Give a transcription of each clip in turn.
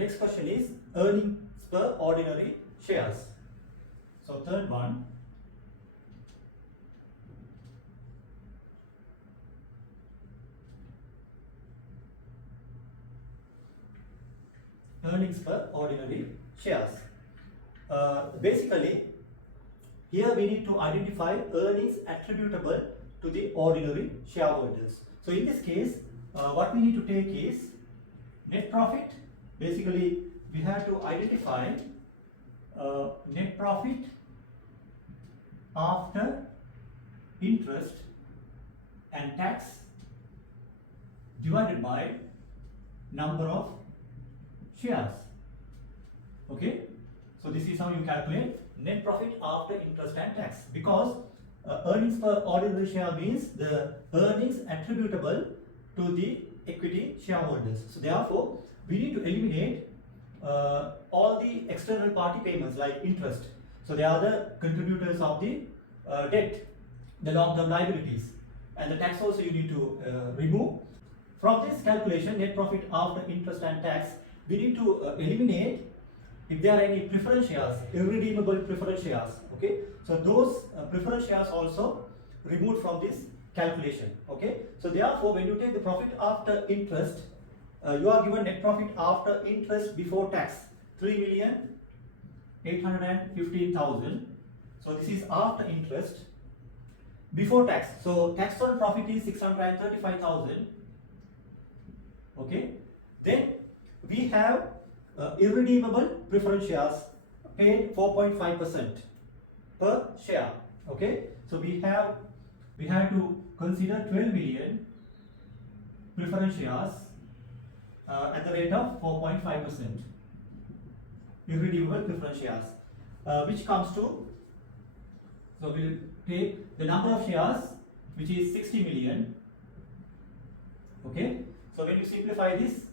Next question is earnings per ordinary shares. So third one. Earnings per ordinary shares. Basically, here we need to identify earnings attributable to the ordinary shareholders. So in this case, what we need to take is net profit. Basically, we have to identify net profit after interest and tax divided by number of shares. Okay, so this is how you calculate net profit after interest and tax, because earnings per ordinary share means the earnings attributable to the equity shareholders. So therefore, we need to eliminate all the external party payments like interest. So they are the contributors of the debt, the long-term liabilities, and the tax also you need to remove. From this calculation, net profit after interest and tax, we need to eliminate if there are any preference shares, irredeemable preference shares. Okay, so those preference shares also removed from this calculation. Okay, so therefore, when you take the profit after interest, you are given net profit after interest before tax 3,815,000. So this is after interest before tax. So tax on profit is 635,000. Okay, then we have irredeemable preference shares paid 4.5% per share. Okay, so we have to consider 12 million preference shares at the rate of 4.5% irredeemable preference shares, which comes to, so we'll take the number of shares, which is 60 million. Okay, so when you simplify this,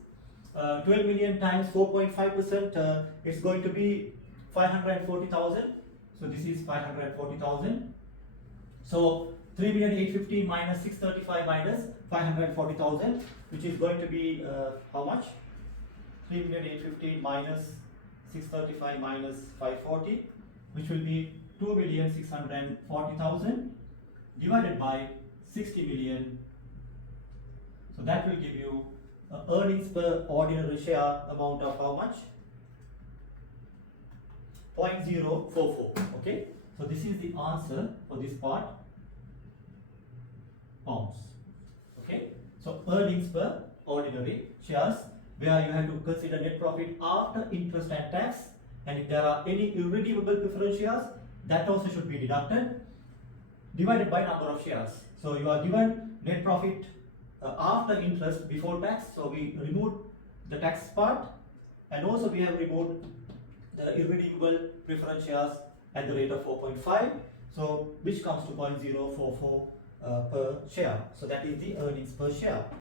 12 million times 4.5%, it's going to be 540,000. So this is 540,000. So 3,815,000 minus 635 minus 540,000, which is going to be how much? 3,815,000 minus 635 minus 540, which will be 2,640,000 divided by 60 million. So that will give you earnings per ordinary share amount of how much? 0.044. Okay, so this is the answer for this part, pounds. Okay, so earnings per ordinary shares, where you have to consider net profit after interest and tax, and if there are any irredeemable preference shares, that also should be deducted, divided by number of shares. So you are given net profit after interest before tax, so we removed the tax part, and also we have removed the irredeemable preference shares at the rate of 4.5, so which comes to 0.044 per share. So that is the earnings per share.